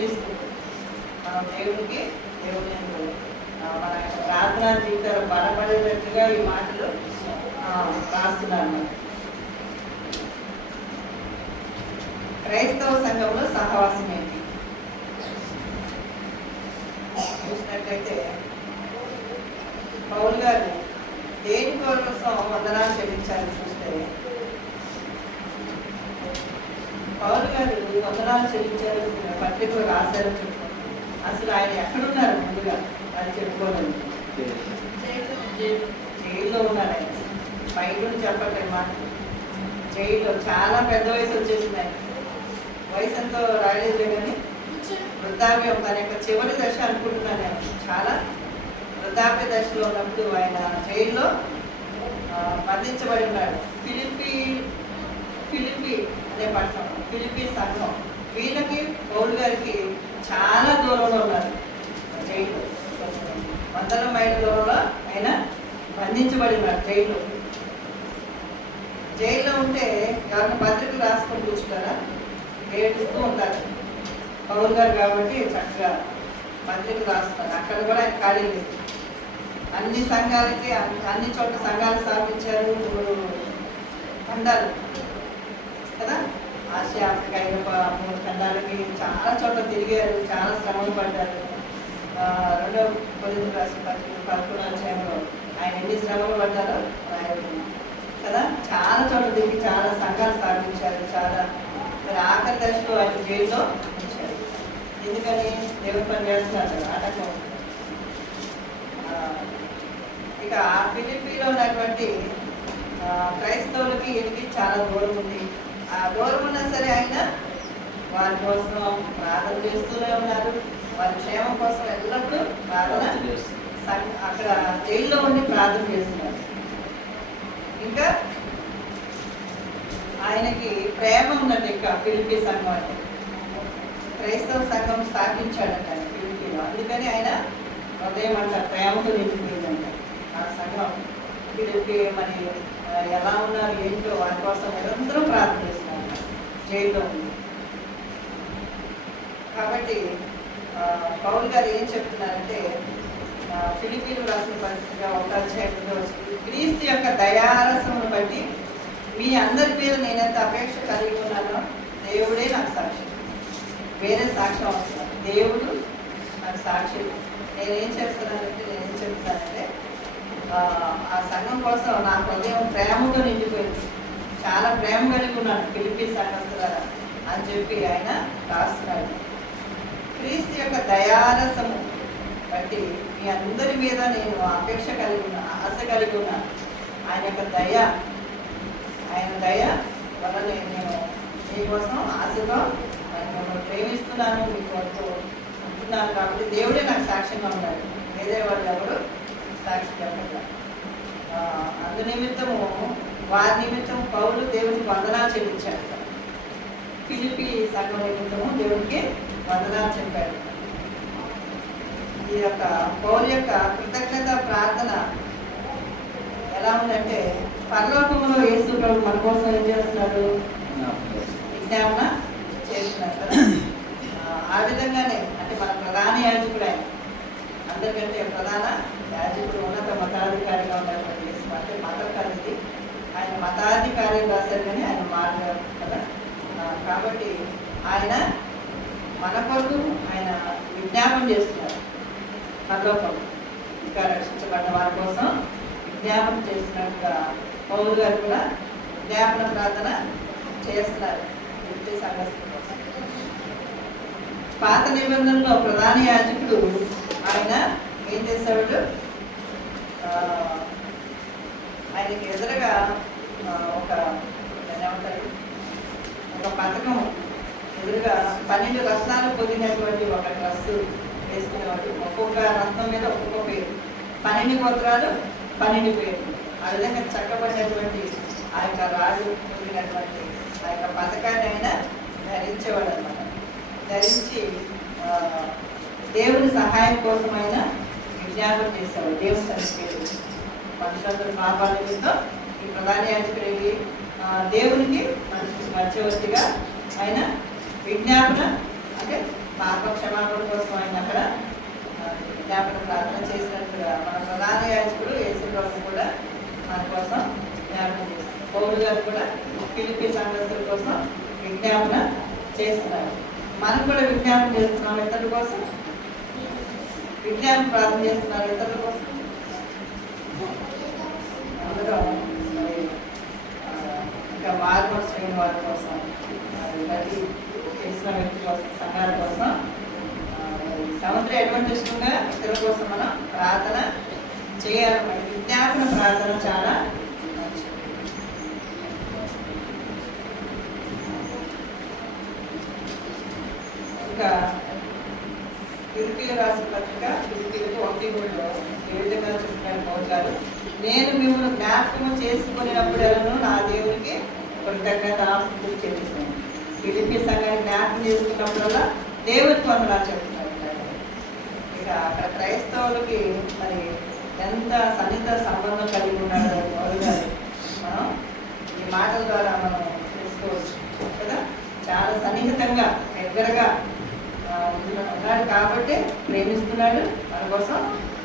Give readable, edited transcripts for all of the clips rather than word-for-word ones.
చెల్లిస్తూ మనం దేవునికి మన ప్రార్థనా జీవితాలు బలపడేటట్టుగా ఈ మాటలు రాస్తున్నాను. క్రైస్తవ సంఘంలో సహవాసం ఏంటి చూసినట్లయితే పౌలు గారు దేని కోసం వందనాలు చెల్లించాలని చూస్తే పౌలు గారు వందనాలు చెల్లించారు పత్రికలు రాశారు. అసలు ఆయన ఎక్కడున్నారు ముందుగా అది చెప్పుకోలేదు. జైల్లో ఉన్నారు ఆయన. బయట చెప్పట్లేదు మాట. జైల్లో చాలా పెద్ద వయసు వచ్చేసింది ఆయన. వయసు ఎంతో రాలేదు కానీ వృద్ధాప్యం తన యొక్క చివరి దశ అనుకుంటున్నాను నేను. చాలా వృద్ధాప్య దశలో ఉన్నప్పుడు ఆయన జైల్లో బంధించబడి ఉన్నాడు. ఫిలిప్పి అనే పట్టణం, ఫిలిప్పీ సంఘం. వీళ్ళకి పౌలు గారికి చాలా దూరంలో ఉన్నారు. జైల్లో 100 మైళ్ళ దూరంలో ఆయన బంధించబడి ఉన్నాడు జైల్లో. జైల్లో ఉంటే ఎవరిని పత్రికలు రాసుకొని కూర్చుంటారా? ఏడుస్తూ ఉంటారు. పౌలు గారు కాబట్టి చక్కగా పత్రికలు రాస్తారు. అక్కడ కూడా ఆయన ఖాళీ లేదు. అన్ని సంఘాలకి అన్ని చోట్ల సంఘాలు స్థాపించారు. ఖండాలు కదా, ఆసియా, ఆఫ్రికా, యూరోపా 3 ఖండాలకి చాలా చోట్ల తిరిగారు. చాలా శ్రమలు పడ్డారు. 2వ కొరింథీయులకు రాసిన పత్రిక 11వ అధ్యాయంలో ఆయన ఎన్ని శ్రమలు పడ్డారో రాయబడింది కదా. చాలా చోట్ల తిరిగి చాలా సంఘాలు స్థాపించారు. చాలా ఆఖరి దశలో ఆయన జైల్లో ఉంచారు. ఎందుకని? దేవుని పని చేస్తున్నారు ఆటంకం. ఇక ఫిలిప్పీలో ఉన్నటువంటి క్రైస్తవులకి ఈయనకి చాలా దూరం ఉంది. ఆ దూరం ఉన్నా సరే ఆయన వారి కోసం ప్రార్థన చేస్తూనే ఉన్నారు. వారి క్షేమం కోసం ఎల్లప్పుడూ ప్రార్థన అక్కడ జైల్లో ఉండి ప్రార్థన చేస్తున్నారు. ఇంకా ఆయనకి ప్రేమ ఉన్నట్టు ఇంకా ఫిలిప్పీ సంఘం అంటే క్రైస్తవ సంఘం స్థాపించాడంట ఆయన ఫిలిప్పీలో. అందుకని ఆయన హృదయం అంట ప్రేమతో నిండిపోయిందంట. ఆ సంఘం ఫిలిప్పీ మరి ఎలా ఉన్నారు ఏంటో వారి కోసం నిరంతరం ప్రార్థన చేస్తున్నారు జైల్లో ఉంది. కాబట్టి పౌలు గారు ఏం చెప్తున్నారంటే ఫిలిప్పీలు రాసిన పత్రిక 1వ అధ్యాయంలో క్రీస్తు యొక్క దయారసమును బట్టి మీ అందరి మీద నేనెంత అపేక్ష కలిగి ఉన్నానో దేవుడే నాకు సాక్షి. వేరే సాక్ష్యం అవసరం, దేవుడు నాకు సాక్షి. నేనేం చెప్తానంటే ఆ సంఘం కోసం నా హృదయం ప్రేమతో నిండిపోయింది. చాలా ప్రేమ కలిగి ఉన్నాను ఫిలిప్పీ సంఘస్థులారా అని చెప్పి ఆయన రాస్తున్నాడు. క్రీస్తు యొక్క దయారసము బట్టి మీ అందరి మీద నేను అపేక్ష కలిగి ఉన్నా, ఆశ కలిగి ఉన్నాను. ఆయన యొక్క దయ, ఆయన దయ వల్ల నేను మీకోసం ఆశతో మిమ్మల్ని ప్రేమిస్తున్నాను, మీకు వస్తూ ఉంటున్నాను. కాబట్టి దేవుడే నాకు సాక్ష్యంగా ఉన్నాడు. వేరే వాళ్ళు ఎవరు సాక్షి చెప్పట్లా. అందు నిమిత్తము వారి నిమిత్తం పౌలు దేవునికి వందనాలు చెల్లించాడు. ఫిలిప్పీ సంఘం నిమిత్తము దేవునికి వందనాలు చెప్పాడు. ఈ యొక్క పౌలు యొక్క కృతజ్ఞత ప్రార్థన ఎలా ఉందంటే పరలోకంలో యేసు ప్రభు మన కోసం ఏం చేస్తున్నాడు? విజ్ఞాపన చేస్తున్నారు కదా. ఆ విధంగానే అంటే మన ప్రధాన యాజకుడు ఆయన, అందరికంటే ప్రధాన యాజకుడు, ఉన్నత మతాధికారిగా ఉన్నటువంటి అంటే మతకారిది. ఆయన మతాధికారి రాశారు కానీ ఆయన మాట్లాడారు కదా. కాబట్టి ఆయన మన కొరకు ఆయన విజ్ఞాపన చేస్తున్నారు. పరలోకం ఇంకా రక్షించబడ్డ వారి కోసం విజ్ఞాపన చేస్తున్నట్టుగా పౌలు గారు కూడా విజ్ఞాపన ప్రార్థన చేస్తున్నారు వ్యక్తి సంఘస్థుల కోసం. పాత నిబంధనలో ప్రధాన యాజకుడు ఆయన ఏం చేసేవాడు? ఆయనకి ఎదురుగా ఒక పథకం ఎదురుగా 12 రత్నాలు పొందినటువంటి ఒక డ్రెస్సు వేసుకునేవాడు. ఒక్కొక్క రత్నం మీద ఒక్కొక్క పేరు, 12 గోత్రాలు 12 పేర్లు. ఆ విధంగా చక్కబడినటువంటి ఆ యొక్క రాజు పొందినటువంటి ఆ యొక్క పథకాన్ని ఆయన ధరించేవాడు అనమాట. ధరించి దేవుని సహాయం కోసం ఆయన విజ్ఞాపన చేసేవాడు. దేవుని సన్నిధిలో మనుషులందరూ పాపాల నిమిత్తం ఈ ప్రధాన యాజకుడికి దేవునికి మధ్యవర్తిగా ఆయన విజ్ఞాపన అంటే పాప క్షమాపణ కోసం ఆయన అక్కడ విజ్ఞాపన ప్రార్థన చేసినట్టుగా మన ప్రధాన యాజకుడు యేసు ప్రభు కూడా మన కోసం జ్ఞాపకం చేస్తారు. పౌలు గారు కూడా ఫిలిప్పీ సంఘస్థుల కోసం విజ్ఞాపన చేస్తున్నారు. మనం కూడా విజ్ఞాపన చేస్తున్నాం ఇతరుల కోసం, విజ్ఞాపన ప్రార్థన చేస్తున్నారు ఇతరుల కోసం. అందరూ మరి ఇంకా మార్గం వారి కోసం, మరి చేసిన వ్యక్తి కోసం, సంఘాల కోసం, సముద్ర అడ్వెంటిస్టులుగా ఇతరుల కోసం మనం ప్రార్థన చేయాలన్నమాట. విజ్ఞాపన ప్రార్థన చాలా మంచిది. ఇంకా ఫిలిప్పీయులకు రాసిన పత్రిక ఫిలిప్పీయులకు 1:3 ఏ విధంగా చెప్తున్నారు పౌలు గారు, నేను మిమ్మల్ని జ్ఞాపకం చేసుకునేటప్పుడెల్లాను నా దేవునికి కృతజ్ఞతాస్తుతులు చెల్లిస్తాను. ఫిలిప్పీ సంఘాన్ని జ్ఞాపకం చేసుకున్నప్పుడల్లా దేవునికి వందనాలు చెప్తున్నారు. ఇక అక్కడ క్రైస్తవులకి మరి ఎంత సన్నిహిత సంబంధం కలిగి ఉన్నాడు పౌలు గారు మనం ఈ మాటల ద్వారా మనం తెలుసుకోవచ్చు కదా. చాలా సన్నిహితంగా దగ్గరగా ఉన్నాడు కాబట్టి ప్రేమిస్తున్నాడు, మన కోసం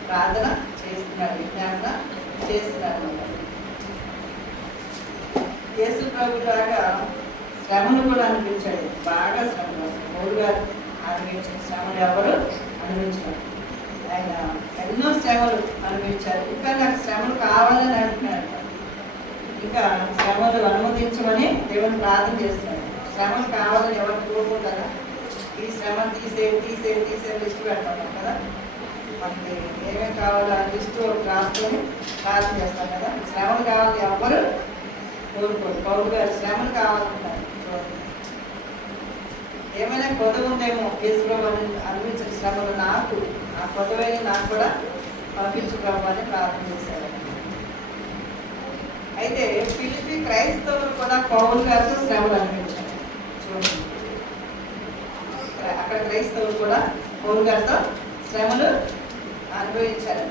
ప్రార్థన చేస్తున్నాడు, విజ్ఞాపన చేస్తున్నాడు. యేసు ప్రభు లాగా శ్రమను కూడా అనిపించాడు, బాగా శ్రమలు. పౌలు గారు అనిపించిన శ్రమలు ఎవరు అనుభవించారు? ఆయన ఎన్నో శ్రమలు అనుభవించారు. ఇంకా నాకు శ్రమలు కావాలని అంటున్నాడు. ఇంకా శ్రమలు అనుమతించమని దేవుని ప్రార్థన చేస్తున్నాడు. శ్రమలు కావాలని ఎవరు కోరుకుంటారా? ఈ శ్రమ తీసే లిస్టు పెడతాం కదా. మనకి ఏమేమి కావాలో ఆ లిస్టు రాసుకొని ప్రార్థన చేస్తాం కదా. శ్రమలు కావాలి ఎవరు కోరుకోరు. పౌలు గారు శ్రమలు కావాలంటారు. ఏమైనా కొదవ ఉందేమో యేసులో అనుభవించిన శ్రమలు నాకు, ఆ కొదవని నాకు కూడా పంపించుకోవాలని ప్రార్థన చేశారు. అయితే ఫిలిప్పీ క్రైస్తవులు కూడా పౌలు గారితో శ్రమలు అనిపించారు. చూడండి, అక్కడ క్రైస్తవులు కూడా పౌలు గారితో శ్రమలు అనుభవించారు.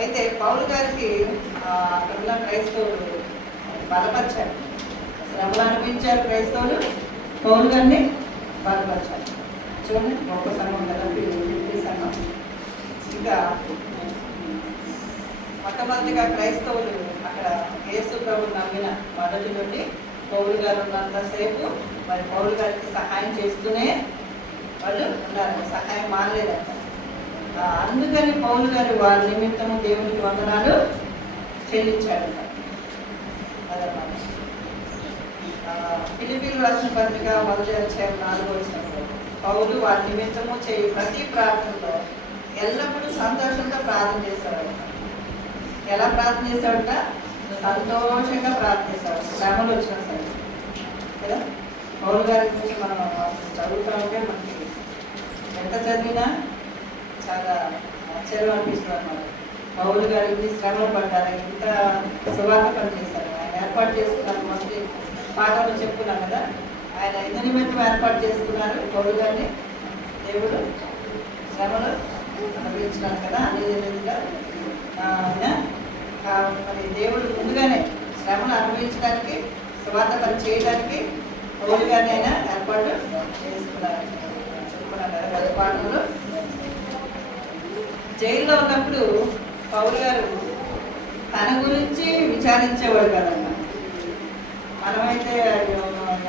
అయితే పౌలు గారికి అక్కడ ఉన్న క్రైస్తవులు బలపరిచారు. శ్రమలు అనుభవించారు క్రైస్తవులు, పౌలు గారిని బలపరిచారు. చూడండి, గొప్ప సంఘం కదా ఫిలిప్పీ సంఘం. ఇంకా మొట్టమొదటిగా క్రైస్తవులు అక్కడ యేసు ప్రభువుని నమ్మిన మొదటి నుండి పౌలు గారు ఉన్నంతసేపు మరి పౌలు గారికి సహాయం చేస్తూనే వాళ్ళు ఉన్నారు, సహాయం మానలేదంట. అందుకని పౌలు గారు వారి నిమిత్తము దేవునికి వందనాలు చెల్లించాడు. అదన్నమాట. ఫిలిప్పీయులకు రాసిన పత్రిక 1:4 పౌలు వారి నిమిత్తము చేయి ప్రతి ప్రార్థనలో ఎల్లప్పుడూ సంతోషంతో ప్రార్థన చేశాడు. ఎలా ప్రార్థన చేశాడట? సంతోషంగా ప్రార్థన చేశాడు, శ్రమలు వచ్చిన సరే కదా. పౌలు గారి గురించి మనం చదువుతూ ఉంటే మనకి ఎంత చదివినా చాలా ఆశ్చర్యం అనిపిస్తుంది అన్నమాట. పౌలు గారికి శ్రమలు పడ్డారు, ఇంత సువార్త పని చేశారు. ఆయన ఏర్పాటు చేసుకున్నారు. మొదటి పాఠంలో చెప్పుకున్నాం కదా, ఆయన ఇందు నిమిత్తం ఏర్పాటు చేసుకున్నారు పౌలు గారిని. దేవుడు శ్రమలు అనుభవించినారు కదా. అదే విధంగా మరి దేవుడు ముందుగానే శ్రమలు అనుభవించడానికి, సువార్త పని చేయడానికి పౌలు గారిని ఆయన ఏర్పాటు చేసుకున్నారు. చెప్పుకున్నాం కదా గత పాఠంలో. జైల్లో ఉన్నప్పుడు పౌలు గారు తన గురించి విచారించేవాడు కదన్న. మనమైతే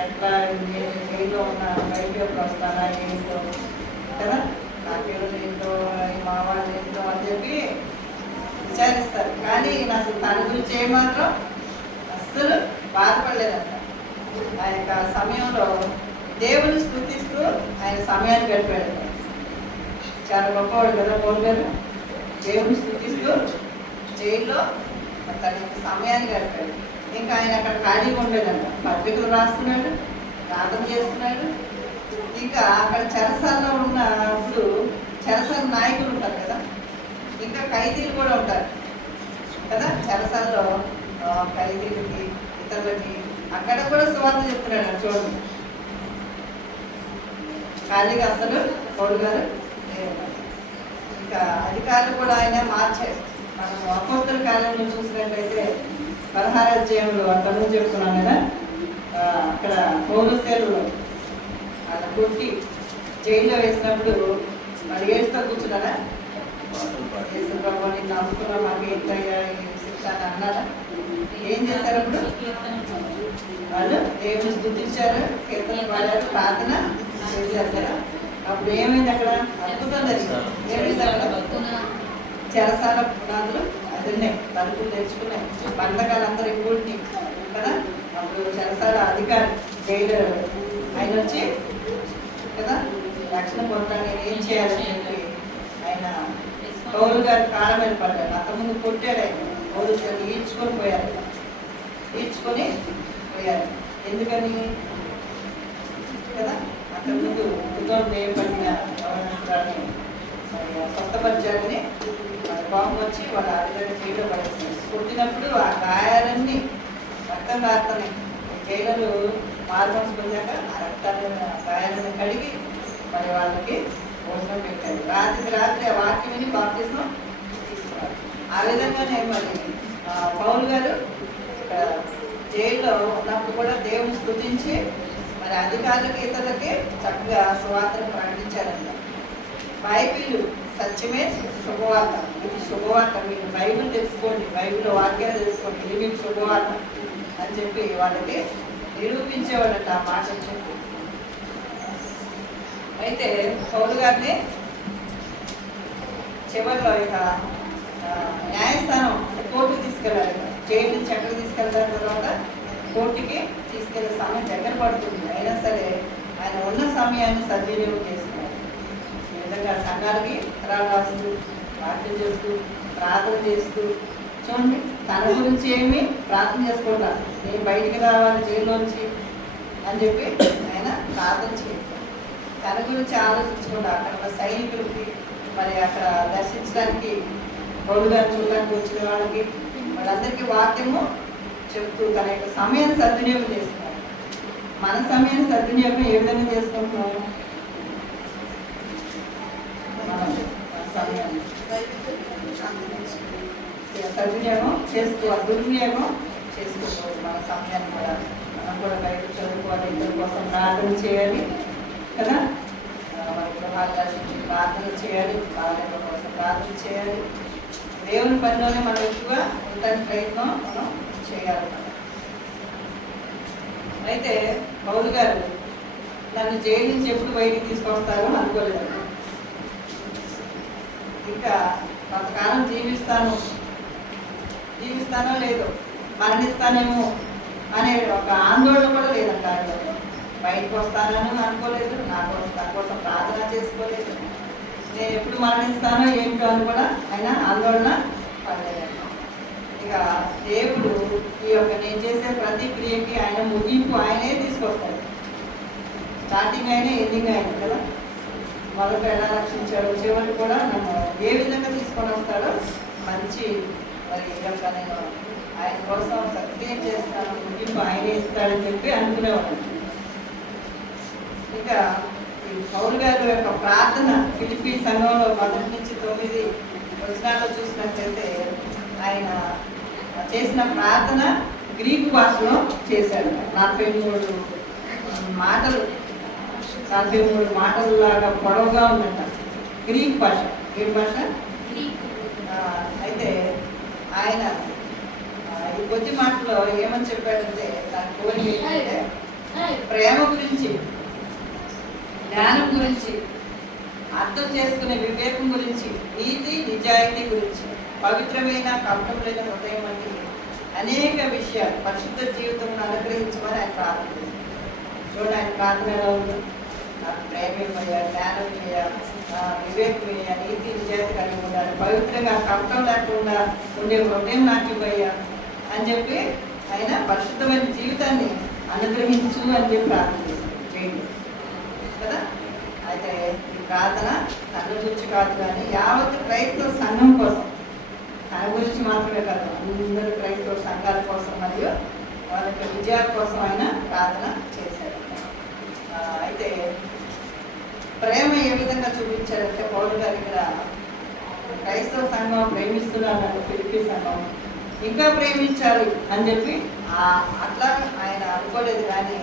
ఎట్లా జైల్లో ఉన్నాను, బయట ఎప్పుడు వస్తానా ఏంటో కదా, నా పిల్లలు ఏంటో, మా వాళ్ళు ఏంటో అని చెప్పి విచారిస్తారు. కానీ అసలు తన గురించి ఏమాత్రం అస్సలు బాధపడలేదంట. ఆ యొక్క సమయంలో దేవుని స్తుతిస్తూ ఆయన సమయాన్ని గడిపాడు. చాలా గొప్పవాడు కదా పౌలు గారు. దేవుని స్తుతిస్తూ జైల్లో తన యొక్క సమయాన్ని గడిపాడు. ఇంకా ఆయన అక్కడ ఖాళీగా ఉండేదంట. పత్రికలు రాస్తున్నాడు, ప్రార్థన చేస్తున్నాడు. ఇంకా అక్కడ చెరసాలలో ఉన్నప్పుడు చెరసాల నాయకులు ఉంటారు కదా, ఇంకా ఖైదీలు కూడా ఉంటారు కదా. చెరసాలలో ఖైదీలకి, ఇతరులకి అక్కడ కూడా సువార్త చెప్తున్నాడు. చూడండి, ఖాళీగా అసలు పౌలు గారు లేరు. ఇంకా అధికారులు కూడా ఆయన మార్చారు. మనం అపోస్తల కాలంలో చూసినట్లయితే 16వ అధ్యాయంలో అక్కడ నుంచి చెప్తున్నాం కదా, అక్కడ పౌలు సేవలో వాళ్ళ కొట్టి జైల్లో వేసినప్పుడు వాళ్ళు ఏడుస్తూ కూర్చున్నారా? యేసు ప్రభు నిన్ను నమ్ముకున్నా మాకు ఏంటయ్యా ఈ శిక్ష అని అన్నారా? ఏం చేశారు అప్పుడు? వాళ్ళు దేవుని స్తుతించారు, కీర్తనలు పాడారు, ప్రార్థన చేశారు కదా. అప్పుడు ఏమైంది అక్కడ? అద్భుతం జరిగింది. ఏమైంది అక్కడ? చెరసాల పునాదులు అదిన్నాయి, తలుపులు తెచ్చుకున్నాయి, బంధకాలందరూ కూడిని కదా. అప్పుడు చెరసాల అధికారి జైలు ఆయన వచ్చి కదా రక్షణ పొందడానికి నేను ఏం చేయాలని చెప్పి ఆయన పౌలు గారి కాళ్ళ మీద పడ్డాడు. అంతకుముందు కొట్టాడు ఆయన. పౌలు ఈడ్చుకొని పోయారు, ఈడ్చుకొని పోయారు. ఎందుకని కదా? అంతకుముందు ఉద్యోగం చేయబడిన యవనస్తురాన్ని స్వస్థపరిచారని వాళ్ళ కోపం వచ్చి వాళ్ళ ఆ విధంగా జైల్లో పడేస్తారు. కొట్టినప్పుడు ఆ గాయాలన్నీ రక్తం కారుతున్నాయి. జైలు మార్మోన్స్ పొందాక ఆ రక్తాన్ని గాయాలను కడిగి మరి వాళ్ళకి భోజనం పెట్టారు. రాత్రికి రాత్రి ఆ వాక్యం విని బాప్తిజం తీసుకున్నారు. ఆ విధంగానే మరి పౌలు గారు జైల్లో ఉన్నప్పుడు కూడా దేవుని స్తుతించి మరి అధికారులకి ఇతరులకి చక్కగా సువార్తను ప్రకటించారంట. బైబిల్ సత్యమే శుభవార్త, ఇది శుభవార్త, మీరు బైబిల్ తెలుసుకోండి, బైబిల్ వాక్యాలు తెలుసుకోండి, ఇది మీకు శుభవార్త అని చెప్పి వాళ్ళకి నిరూపించేవాడంట ఆ మాట చెప్పి. అయితే పౌలు గారిని చివరిలో ఇక న్యాయస్థానం కోర్టుకు తీసుకెళ్ళాలి. జైలు నుంచి ఎక్కడికి తీసుకెళ్ళిన తర్వాత కోర్టుకి తీసుకెళ్ళే సమయం దగ్గర పడుతుంది. అయినా సరే ఆయన ఉన్న సమయాన్ని సద్వినియోగం చేసుకున్నారు. ఈ విధంగా సంఘాలకి పత్రాలు రాస్తూ, వాక్యం చేస్తూ, ప్రార్థన చేస్తూ, చూడండి తన గురించి ఏమి ప్రార్థన చేసుకుంటారు, నేను బయటికి రావాలి జైల్లోంచి అని చెప్పి ఆయన ప్రార్థన చేయాలి. తన గురించి ఆలోచించకుండా అక్కడ ఉన్న సైనికులకి మరి అక్కడ దర్శించడానికి పౌలు గారు చూడడానికి వచ్చిన వాళ్ళకి వాళ్ళందరికీ వాక్యము చెప్తూ తన యొక్క సమయాన్ని సద్వినియోగం చేస్తున్నారు. మన సమయాన్ని సద్వినియోగం ఏ విధంగా చేసుకుంటున్నాం? సమయాన్ని సద్వినియోగం చేసుకో, దుర్వినియోగం చేసుకోకూడదు. మన సమయాన్ని కూడా మనం కూడా బయట చదువుకోవాలి, ఇద్దరి కోసం ప్రార్థన చేయాలి కదా. మన గృహాలు దర్శించి ప్రార్థన చేయాలి, బాధ్యత కోసం ప్రార్థన చేయాలి. దేవుని పనిలోనే మనం ఎక్కువగా ఉండడానికి ప్రయత్నం మనం చేయాలి. అయితే పౌలు గారు నన్ను జైలు నుంచి ఎప్పుడు బయటికి తీసుకొస్తారో అనుకోలేదు. ఇంకా కొంతకాలం జీవిస్తానో లేదో, మరణిస్తానేమో అనే ఒక ఆందోళన కూడా లేదంట. బయటకు వస్తానని అనుకోలేదు, నా కోసం ప్రార్థన చేసుకోలేదు, నేను ఎప్పుడు మరణిస్తానో ఏంటో అని కూడా ఆయన ఆందోళన పడలేదు. ఇక దేవుడు ఈ యొక్క నేను చేసే ప్రతి క్రియకి ఆయన ముగింపు ఆయనే తీసుకొస్తాడు. స్టార్టింగ్ అయినా ఎండింగ్ అయినా కదా. మొదట ఎలా రక్షించాడు, చివరి కూడా నన్ను ఏ విధంగా తీసుకొని వస్తాడో మంచి మరి యొక్క నేను ఆయన కోసం సత్యం చేస్తాను, ముగింపు ఆయనే ఇస్తాడని చెప్పి అనుకునేవాడు. ఇంకా ఈ పౌలు గారి యొక్క ప్రార్థన ఫిలిప్పీ సంఘంలో 1 నుంచి 9 వచనాల్లో చూసినట్లయితే ఆయన చేసిన ప్రార్థన గ్రీకు భాషలో చేశాడు. 43 మాటలలాగా పొడవుగా ఉందంట గ్రీక్ భాష. ఏ భాష? అయితే ఆయన ఈ కొద్ది మాటలో ఏమని చెప్పాడంటే దాని కోరిక ఏంటంటే ప్రేమ గురించి, జ్ఞానం గురించి, అర్థం చేసుకునే వివేకం గురించి, నీతి నిజాయితీ గురించి, పవిత్రమైన కపటమైన హృదయం వంటి అనేక విషయాలు పరిశుద్ధ జీవితం అనుగ్రహించమని ఆయన ప్రార్థన చేశారు. చూడండి ఆయన ప్రార్థన ఎలా ఉంది. నాకు ప్రేమ ఇవ్వయా, జ్ఞానం ఇవ్వయా, వివేకం ఇవ్వయా, నీతి నిజాయితీ కలిగి ఉండాలి, పవిత్రంగా కపటం లేకుండా ఉండే హృదయం నాకు ఇవ్వయ్యా అని చెప్పి ఆయన పరిశుద్ధమైన జీవితాన్ని అనుగ్రహించు అని చెప్పి ప్రార్థన చేశారు కదా. అయితే ఈ ప్రార్థన తన గురించి కాదు కానీ యావత్ క్రైస్తవ సంఘం కోసం, తన గురించి మాత్రమే కాదు అందరూ క్రైస్తవ సంఘాల కోసం మరియు వాళ్ళ యొక్క విజయాల కోసం ఆయన ప్రార్థన చేశారు. అయితే ప్రేమ ఏ విధంగా చూపించారంటే పౌలు గారు ఇక్కడ క్రైస్తవ సంఘం ప్రేమిస్తున్నారు, ఫిలిప్పీ సంఘం ఇంకా ప్రేమించాలి అని చెప్పి అట్లా ఆయన అనుకోలేదు. కానీ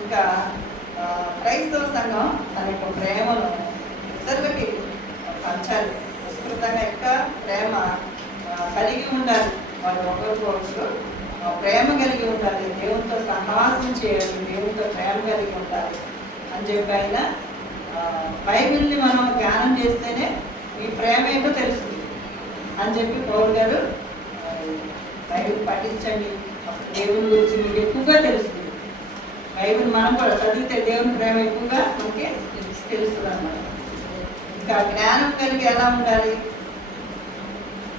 ఇంకా క్రైస్తవ సంఘం తన యొక్క ప్రేమను ఇతరులకి పంచాలి. విస్తృతంగా ఇంకా ప్రేమ కలిగి ఉండాలి. వాళ్ళు ఒకరికొకరు ప్రేమ కలిగి ఉండాలి. దేవునితో సహవాసం చేయాలి. దేవునితో ప్రేమ కలిగి ఉండాలి అని చెప్పి ఆయన బైబిల్ని మనం ధ్యానం చేస్తేనే ఈ ప్రేమ ఏంటో తెలుస్తుంది అని చెప్పి పౌలు గారు బైబిల్ పఠించండి, దేవుని గురించి మీకు ఎక్కువగా తెలుస్తుంది. బైబిల్ మనం కూడా చదివితే దేవుని ప్రేమ ఎక్కువగా మనకి తెలుస్తుంది అన్నమాట. ఇంకా జ్ఞానం కలిగి ఎలా ఉండాలి,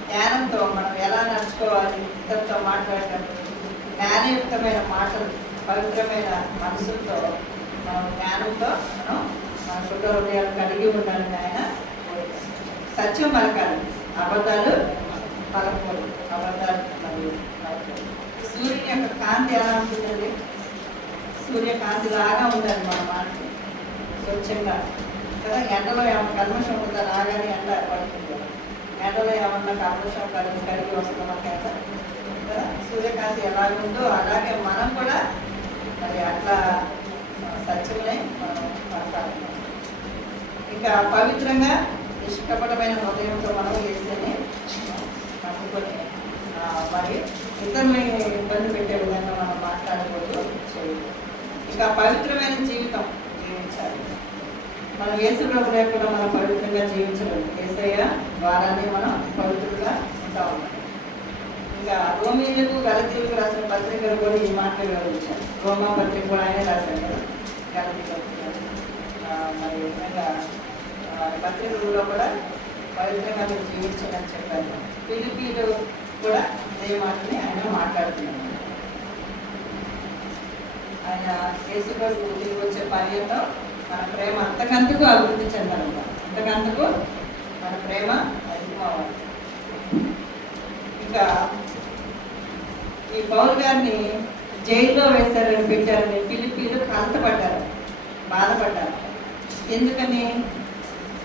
జ్ఞానంతో మనం ఎలా నడుచుకోవాలి, ఇతరులతో మాట్లాడేటప్పుడు జ్ఞానయుక్తమైన మాటలు, పవిత్రమైన మనసులతో మనం జ్ఞానంతో మనం మన శుద్ధ హృదయాలు కలిగి ఉండాలని ఆయన సత్యం పలకాలి, అబద్ధాలు పలకూడదు. అబద్ధాలు మరియు సూర్యుని యొక్క కాంతి ఎలా ఉంటుందండి? సూర్యకాంతి లాగా ఉండాలి మన మాటలు, స్వచ్ఛంగా కదా. ఎండలో ఏమన్నా కల్మషం ఉందా? రాగానే ఎండ పడుతుంది కదా, ఎండలో ఏమన్నా కల్మషం కలిగి వస్తుంది మనకి ఎండ కదా. సూర్యకాంతి ఎలాగుందో అలాగే మనం కూడా మరి అట్లా సత్యమనే మనం పడతాము. ఇంకా పవిత్రంగా నిష్కపటమైన హృదయంతో మనం చేస్తేనే నమ్ముకొని మరి ఇతరులని ఇబ్బంది పెట్టే విధంగా మనం మాట్లాడకూడదు, చేయకూడదు. ఇంకా పవిత్రమైన జీవితం జీవించాలి. మనం యేసు ప్రభు లేకుండా మనం పవిత్రంగా జీవించలేము. యేసయ్య ద్వారానే మనం పవిత్రంగా ఉంటా ఉన్నాం. ఇంకా రోమీయులకు గలతీయులకు రాసిన పత్రికలు కూడా ఈ మాటలు వివరించారు. రోమా పత్రిక కూడా ఆయనే రాశారు కదా, గలతీ పత్రిక. మరి విధంగా పత్రికల్లో కూడా పవిత్రంగా మీరు జీవించాలని చెప్పారు. ఫిలిప్పీలు కూడా అదే మాటని ఆయన మాట్లాడుతున్నారు. ఆయన యేసు ప్రభు తిరిగి వచ్చే పర్యంతం మన ప్రేమ అంతకంతకు అభివృద్ధి చెందాలన్నమాట. అంతకంతకు మన ప్రేమ అధికమవ్వాలి. ఇంకా ఈ పౌలు గారిని జైల్లో వేశారని పెట్టారని ఫిలిప్పీలు కలతపడ్డారు, బాధపడ్డారు. ఎందుకని,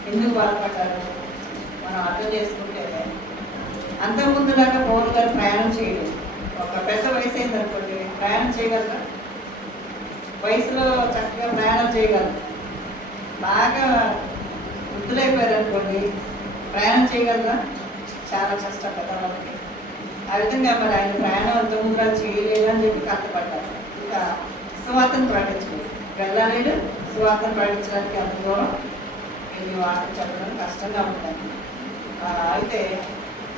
ఎందుకు బాధపడ్డారు మనం అర్థం చేసుకుంటే, అంతకుముందు దాకా పౌలు గారు ప్రయాణం చేయలేదు. ఒక పెద్ద వయసు అయింది అనుకోండి, ప్రయాణం చేయగలరా? వయసులో చక్కగా ప్రయాణం చేయగలరు. బాగా వృద్ధులైపోయారు అనుకోండి, ప్రయాణం చేయగలరా? చాలా కష్టం కదా వాళ్ళకి. ఆ విధంగా మరి ఆయన ప్రయాణం అంతకుముందుగా చేయలేదని చెప్పి కష్టపడ్డారు. ఇంకా సువార్తను ప్రకటించలేదు, వెళ్ళలేదు. సువార్తను ప్రకటించడానికి అంత దూరం వెళ్ళి వార్త చెప్పడం కష్టంగా ఉంటుంది. అయితే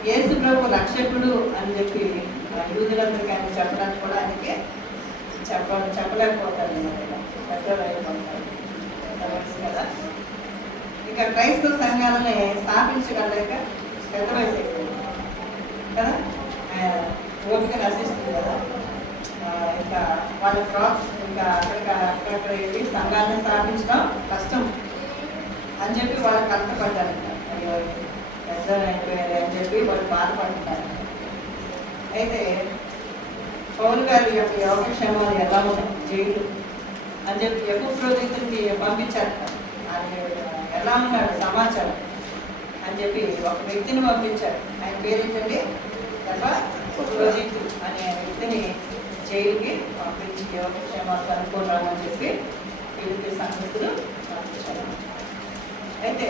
యేసు ప్రభు రక్షకుడు అని చెప్పి యూదులందరికీ ఆయన చెప్పడానికి కూడా ఆయనకి చెప్పలేకపోతారు. పెద్దలు అయిపోతారు, పెద్ద వయసు కదా. ఇంకా క్రైస్తవ సంఘాలని స్థాపించగలేక పెద్ద వయసు ఎక్కువ కదా, ఓపిక నశిస్తుంది కదా. ఇంకా వాళ్ళ క్రాప్స్ ఇంకా అక్కడక్కడ వెళ్ళి సంఘాలను స్థాపించడం కష్టం అని చెప్పి వాళ్ళు కష్టపడ్డారు. అయ్యో పెద్దలు అయిపోయారు అని చెప్పి వాళ్ళు బాధపడుతున్నారు. అయితే పౌలు గారి యొక్క యోగక్షేమాలు ఎలా ఉన్నాయి, జైలు అని చెప్పి ఎపుఫ్రోదితునికి పంపించారు. ఆయన ఎలా ఉన్నాడు సమాచారం అని చెప్పి ఒక వ్యక్తిని పంపించారు. ఆయన పేరేంటండి, ఎపుఫ్రోదితు అనే వ్యక్తిని జైలుకి పంపించి యోగక్షేమాలు కనుక్కోరామని చెప్పి ఫిలిప్పీ సంగతులు పంపించారు. అయితే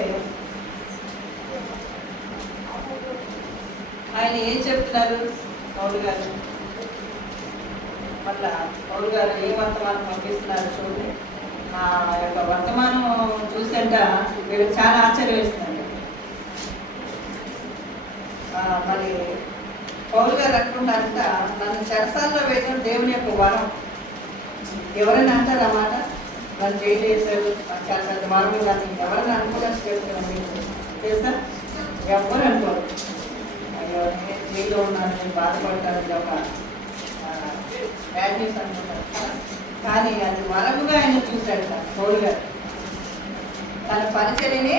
ఆయన ఏం చెప్తున్నారు పౌలు గారు? మళ్ళా పౌలు గారు ఏ వర్తమానం పంపిస్తున్నారు చూడండి. ఆ యొక్క వర్తమానం చూసేంట వీళ్ళకి చాలా ఆశ్చర్యం వేస్తుందండి. మరి పౌలు గారు అనుకుంటారంట, నన్ను చెరసాల్లో వేయడం దేవుని యొక్క వరం. ఎవరైనా అంటారు అన్నమాట, నన్ను జైలు చేశారు, చాలా పెద్ద వరం కానీ ఎవరైనా అనుకోవడానికి చేస్తున్నాను తెలుసా? ఎవరు అనుకోరు. అయ్యో నేను జైల్లో ఉన్నాను, నేను బాధపడతాను, ఒక బ్యాడ్ న్యూస్ అనుకుంటారు. కానీ అది వరముగా ఆయన చూశాడు పౌలు గారు. తన పరిచర్యని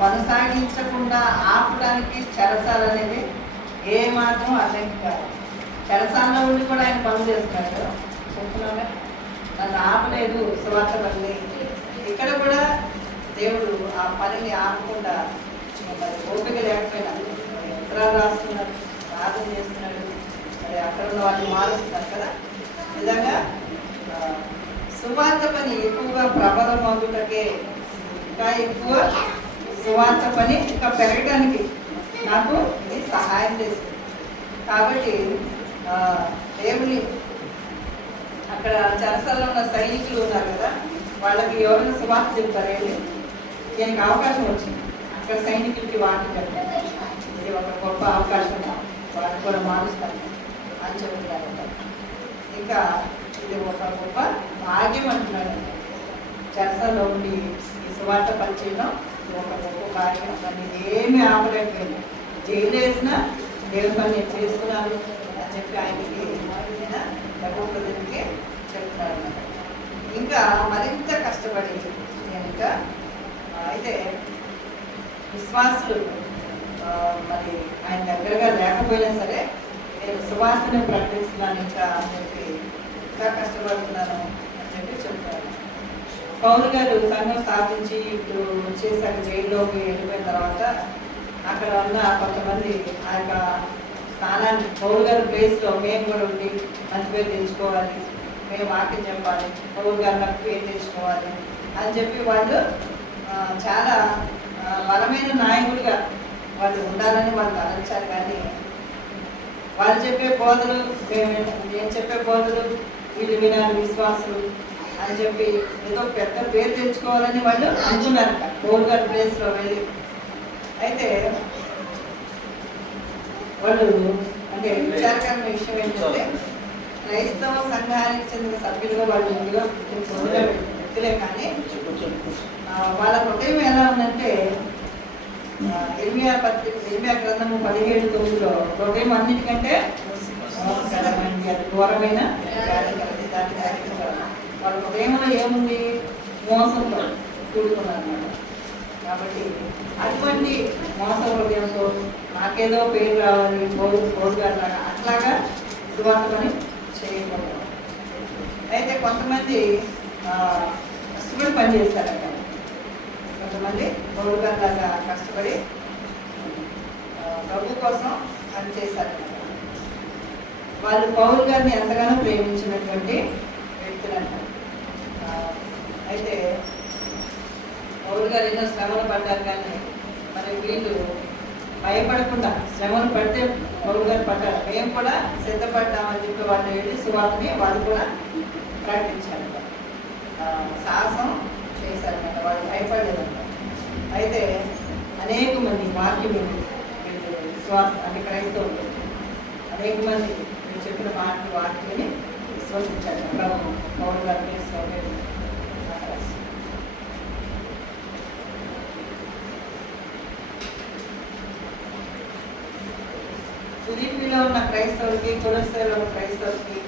కొనసాగించకుండా ఆపడానికి చెరసాల అనేది ఏ మాత్రం అడ్డంకి కాదు. చెరసాలలో ఉండి కూడా ఆయన పనులు చేస్తున్నాడు. చెప్తున్నాగా నన్ను ఆపలేదు, సువార్త పని. ఇక్కడ కూడా దేవుడు ఆ పనిని ఆపకుండా మరి ఓపిక లేకపోయినా ఉత్తరాలు రాస్తున్నాడు, ప్రార్థన చేస్తున్నాడు, మరి అక్కడ ఉన్న వాళ్ళు మారుస్తున్నారు కదా. నిజంగా సువార్త పని ఎక్కువగా ప్రబలమవుటకే, ఇంకా ఎక్కువ సువార్త పని ఇంకా పెరగడానికి నాకు ఇది సహాయం చేస్తుంది. కాబట్టి దేవుని అక్కడ చెరసాలలో ఉన్న సైనికులు ఉన్నారు కదా, వాళ్ళకి ఎవరైనా సువార్త చెప్తారు. దీనికి అవకాశం వచ్చింది, అక్కడ సైనికులకి వాటి చెప్తారు. ఇది ఒక గొప్ప అవకాశం, వాటిని కూడా మారుస్తాను అని చెప్తున్నారు. ఇంకా ఇది ఒక గొప్ప భాగ్యం అంటున్నాడు. చెరసాలలో ఉండి ఈ సువార్త పనిచేయడం ఒక గొప్ప భాగ్యం. దాన్ని ఏమీ ఆపలేకపోయింది. జైలు వేసినా దేవుని పని నేను చేస్తున్నాను అని చెప్పి ఆయనకి ప్రభుత్వానికి చెప్తున్నాడు. ఇంకా మరింత కష్టపడి నేను ఇంకా అయితే విశ్వాసులు మరి ఆయన దగ్గరగా లేకపోయినా సరే నేను సువార్తను ప్రకటిస్తున్నాను ఇంకా అని చెప్పి ఇంకా కష్టపడుతున్నాను అని చెప్పి చెప్తాను. పౌలు గారు సంఘం స్థాపించి ఇప్పుడు వచ్చేసాక జైల్లోకి వెళ్ళిపోయిన తర్వాత అక్కడ ఉన్న కొంతమంది ఆ యొక్క స్థానాన్ని పౌలు గారి ప్లేస్లో మేము కూడా ఉండి మంచి పేరు తెచ్చుకోవాలి, మేము వాక్యం చెప్పాలి, పౌలు గారు నాకు పేరు తెచ్చుకోవాలి అని చెప్పి వాళ్ళు చాలా బలమైన నాయకుడిగా వాళ్ళు ఉండాలని వాళ్ళు తలంచారు. కానీ వాళ్ళు చెప్పే బోధలు నేను చెప్పే బోధలు వీళ్ళు వినాలి విశ్వాసులు అని చెప్పి ఏదో పెద్ద పేరు తెచ్చుకోవాలని వాళ్ళు అనుకున్నారట పౌలు గారి ప్లేస్లో వెళ్ళి. అయితే వాళ్ళు అంటే విచారకరమైన విషయం ఏంటంటే క్రైస్తవ సంఘానికి చెందిన సభ్యులుగా వాళ్ళు ముందుగా వ్యక్తులే, కానీ వాళ్ళ హృదయం ఎలా ఉందంటే ఇర్మియా గ్రంథము 17:9 హృదయం అన్నిటికంటే ఘోరమైన వాళ్ళ హృదయంలో ఏముంది? మోసంతో కూడుకున్నారు అన్నమాట. కాబట్టి అటువంటి మోస హృదయంతో నాకేదో పేరు రావాలి బోర్డుగారు లాగా అట్లాగా సువార్త పని చేయకూడదు. అయితే కొంతమంది కష్టపడి పని చేస్తారంట. కొంతమంది బోర్డుగారు లాగా కష్టపడి ప్రభు కోసం పని చేశారంట. వాళ్ళు పౌలు గారిని ఎంతగానో ప్రేమించినటువంటి వ్యక్తులంట. అయితే పౌలు గారు ఎన్నో శ్రమలు పడ్డారు, కానీ మరి వీళ్ళు భయపడకుండా శ్రమలు పడితే పౌలు గారు పడ్డారు. మేము కూడా సిద్ధపడ్డామని చెప్పి వాళ్ళు వెళ్ళి సువార్తని వాళ్ళు కూడా ప్రకటించారు, సాహసం చేశారన్నమాట. వాళ్ళు భయపడలేదంట. అయితే అనేక మంది వాక్యం వీళ్ళు విశ్వాసం అంటే క్రైస్తవులు అనేక మంది వీళ్ళు చెప్పిన మాటలు వాక్యని విశ్వసించారు. పౌలు గారిని ఫిలిప్పీలో ఉన్న క్రైస్తవులకి కొలొస్సేలో ఉన్న క్రైస్తవులకి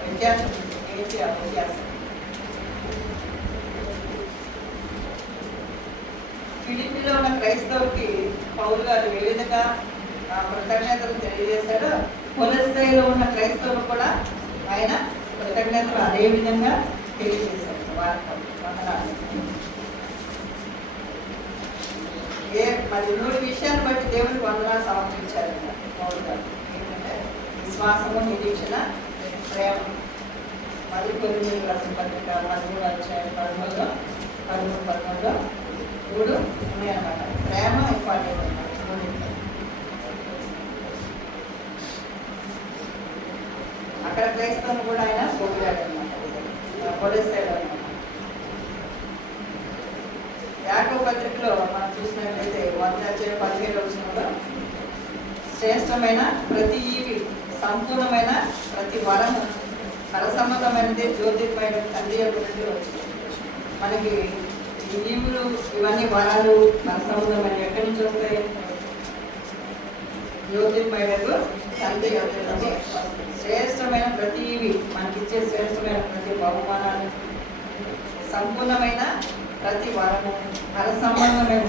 వ్యత్యాసం ఏంటి? ఆ వ్యత్యాసం ఫిలిప్పీలో ఉన్న క్రైస్తవులకి పౌలు గారు ఏ విధంగా కృతజ్ఞతలు తెలియజేశాడో కొలొస్సేలో ఉన్న క్రైస్తవులు కూడా ఆయన కృతజ్ఞతలు అదే విధంగా తెలియజేశాడు. వందనాలు. మరి 3 విషయాన్ని బట్టి దేవునికి వందనాలు సమర్పించారు పౌలు గారు. ఏంటంటే విశ్వాసము, నిరీక్షణ, ప్రేమ. మరి కొన్ని రాసిన పత్రిక 13:13 13 3 ఉన్నాయన్నమాట. ప్రేమ ఇంపార్టెంట్ అన్నమాట. అక్కడ క్రైస్తవులు కూడా ఆయన పొగిడాడు అన్నమాట. కొలొస్సేలో అన్నమాట. యాకోబు పత్రికలో మనం చూసినట్లయితే 1:15 శ్రేష్టమైన ప్రతి ఈవి, సంపూర్ణమైన ప్రతి వరము పరసమ్మతమైనది, జ్యోతిర్మైన తండ్రి యొక్క నుండి వచ్చింది. మనకి ఈ ఈవులు ఇవన్నీ వరాలు పరసమ్మతమైన ఎక్కడి నుంచి వస్తాయి? జ్యోతిర్మయుడు తండ్రి యొక్క నుండి. శ్రేష్టమైన ప్రతి ఈవి మనకిచ్చే శ్రేష్టమైన ప్రతి బహుమానాలు, సంపూర్ణమైన ప్రతి వరము పరసంబంధమైన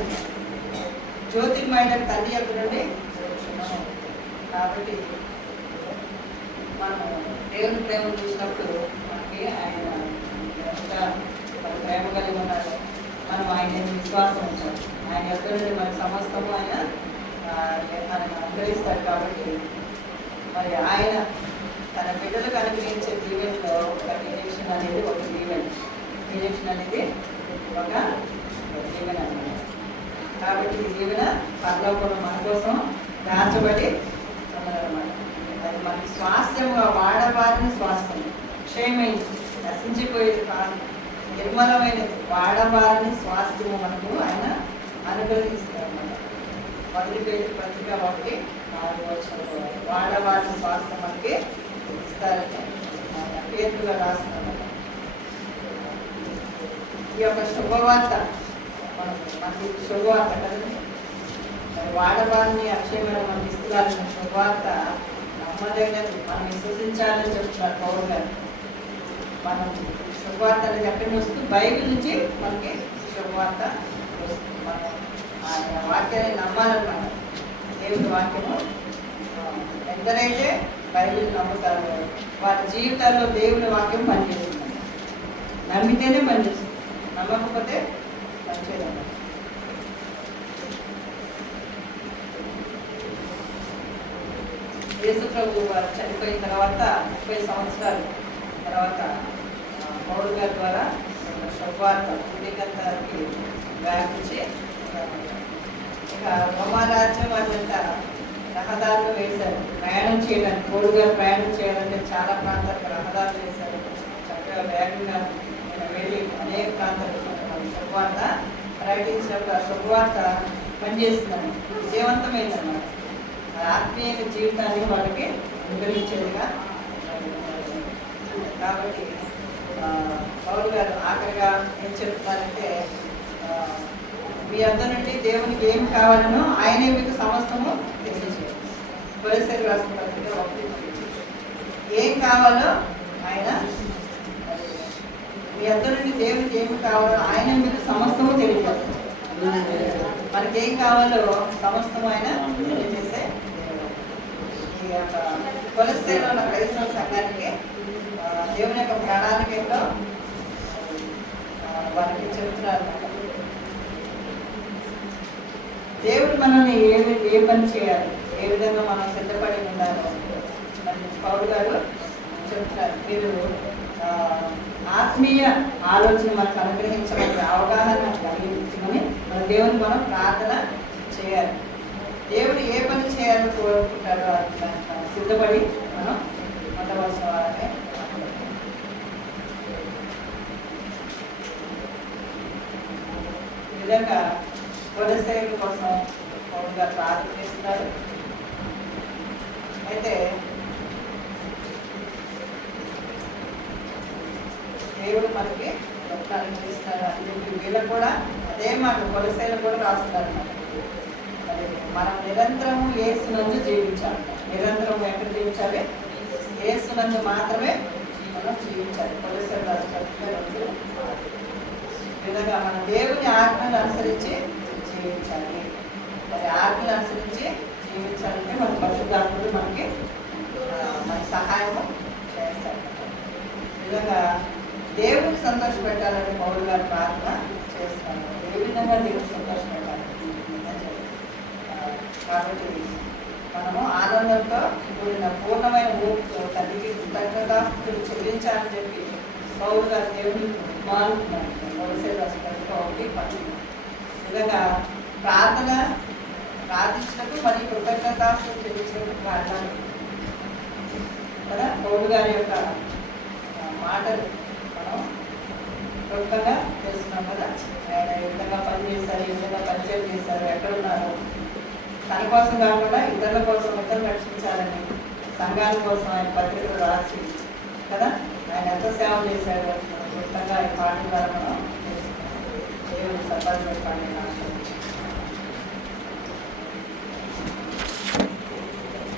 జ్యోతిర్మైన తండ్రి యొక్క నుండి. కాబట్టి మనం దేవుని ప్రేమ చూసినప్పుడు మనకి ఆయన ఎంత ప్రేమ కలిగి ఉన్నారు. మనం ఆయన విశ్వాసం ఉంచాలి. ఆయన యొక్క నుండి మన సమస్తము ఆయన అనుగ్రహిస్తాడు. కాబట్టి మరి ఆయన తన బిడ్డలకు అనుగ్రహించే దీవెనలో ఒక నిరీక్షణ ఇంజెక్షన్ అనేది ఒక దీవెన. ఇంజెక్షన్ అనేది ఒక దీవెన అన్నమాట. కాబట్టి ఈ దీవెన పరలోకంలో మన కోసం దాచబడి ఉన్నదన్నమాట. అది మనకి స్వాస్థ్యంగా వాడవారిని స్వాస్థ్యం, క్షయమైనది, నశించిపోయేది కాదు, నిర్మలమైనది, వాడవారిని స్వాస్థ్యము మనకు ఆయన అనుగ్రహిస్తారన్నమాట. 1 పేజీ పత్రిక 1:4 వాడవారిని స్వాస్థ్యం మనకి ఇస్తారని ఆయన పేరుగా రాస్తున్నమాట. ఈ యొక్క శుభవార్త మనకి శుభవార్త కదండి. వాడవారిని అక్షయమైన మనకి ఇస్తున్నారని శుభవార్త నమ్మదగినది, మనం విశ్వసించాలని చెప్తున్నారు పౌరు గారు. మనం శుభవార్త అనేది ఎక్కడి నుంచి వస్తుంది? బైబిల్ నుంచి మనకి శుభవార్త వస్తుంది. మనం ఆయన వాక్యాన్ని నమ్మాలన్నమాట. దేవుని వాక్యము ఎందరైతే బైబిల్ నమ్ముతారో వారి జీవితాల్లో దేవుని వాక్యం పనిచేస్తుంది. నమ్మితేనే పనిచేస్తుంది, నమ్మకపోతే పనిచేయదన్నమాట. యేసు ప్రభు వారు చనిపోయిన తర్వాత 30 సంవత్సరాల తర్వాత పౌలు గారి ద్వారా శుభవార్త భూమికంతానికి వ్యాపించి ఇక రోమారాజ్యం వాళ్ళంతా రహదారులు వేశారు ప్రయాణం చేయడానికి. పౌలు గారు ప్రయాణం చేయాలంటే చాలా ప్రాంతాలకు రహదారులు వేశారు. చక్కగా వేగంగా వెళ్ళి అనేక ప్రాంతాలకు శుభవార్త ప్రకటించినప్పుడు ఆ శుభవార్త పనిచేస్తుందని విజయవంతమైందన్నమాట. ఆత్మీయ జీవితాన్ని వాళ్ళకి అనుగ్రహించేదిగా. కాబట్టి పౌలు గారు ఆఖరిగా ఏం చెప్తున్నారంటే, మీ అందరి నుండి దేవునికి ఏం కావాలనో ఆయనే మీకు సమస్తము తెలియజేయాలి. కొలస్సీయులకు రాసిన పత్రిక 1:10 ఏం కావాలో ఆయన, మీ అందరి నుండి దేవునికి ఏమి కావాలో ఆయనే మీకు సమస్తము తెలియజేస్తారు. మనకి ఏం కావాలో సమస్తము ఆయన తెలియజేసే ఈ యొక్క కొలస్సీయులో ఉన్న క్రైస్తవ సంఘానికి దేవుని యొక్క ప్రణాళికలో వారికి చెప్తున్నారు. దేవుడు మనల్ని ఏ పని చేయాలి, ఏ విధంగా మనం సిద్ధపడి ఉండాలో మరి పౌలు గారు చెప్తున్నారు. మీరు ఆత్మీయ ఆలోచన మనకు అనుగ్రహించమని అవగాహన కలిగించమని మన దేవుని మనం ప్రార్థన చేయాలి. దేవుడు ఏ పని చేయాలని కోరుకుంటాడో సిద్ధపడి మనం ఉండవలసిన వారమే. ఈ విధంగా కొలస్సీయుల కోసం పౌలు గారు ప్రార్థన చేస్తున్నారు. అయితే దేవుడు మనకి రత్నాలు చేస్తున్నారు అని చెప్పి వీళ్ళకు కూడా అదే మాట కొలస్సీయులకు కూడా రాస్తున్నారు. మరి మనం నిరంతరము యేసునందు జీవించాలి. నిరంతరం ఎక్కడ జీవించాలి? యేసునందు మాత్రమే మనం జీవించాలి. కొలస్సీయుల రాష్ట్ర విధంగా మన దేవుని ఆజ్ఞను అనుసరించి జీవించాలి. మరి ఆజ్ఞను అనుసరించి జీవించాలంటే మన పరిశుద్ధాత్ముడు మనకి మన సహాయము చేస్తారు. విధంగా దేవుని సంతోషపెట్టాలని పౌలు గారు ప్రార్థన చేస్తాను. ఏ విధంగా దేవుని సంతోషపెట్టాలి? కాబట్టి మనము ఆనందంతో కూడిన పూర్ణమైన ఊపితో తల్లికి కృతజ్ఞతాస్తుతులు చెల్లించాలని చెప్పి పౌలు గారు దేవుని మారుతున్నారు. కొలస్సీయుల పత్రిక 1:10 విధంగా ప్రార్థించినప్పుడు మరి కృతజ్ఞతాస్తుతులు చెల్లించినప్పుడు ప్రార్థన కదా. పౌలు గారి యొక్క మాటలు మనం క్లుప్తంగా తెలుసుకున్నాం కదా. ఆయన ఏ విధంగా పనిచేశారు, ఏ విధంగా పరిచయం చేశారు, ఎక్కడున్నారు, తన కోసం కాకుండా ఇతరుల కోసం, ఇతరులు రక్షించాలని సంఘాల కోసం ఆయన పత్రికలు రాసి కదా ఆయన ఎంత సేవ చేశాడు క్లుప్తంగా ఈ పాటల ద్వారా మనం తెలుసుకున్నాం. దేవుడు సఫలం పెట్టాలి.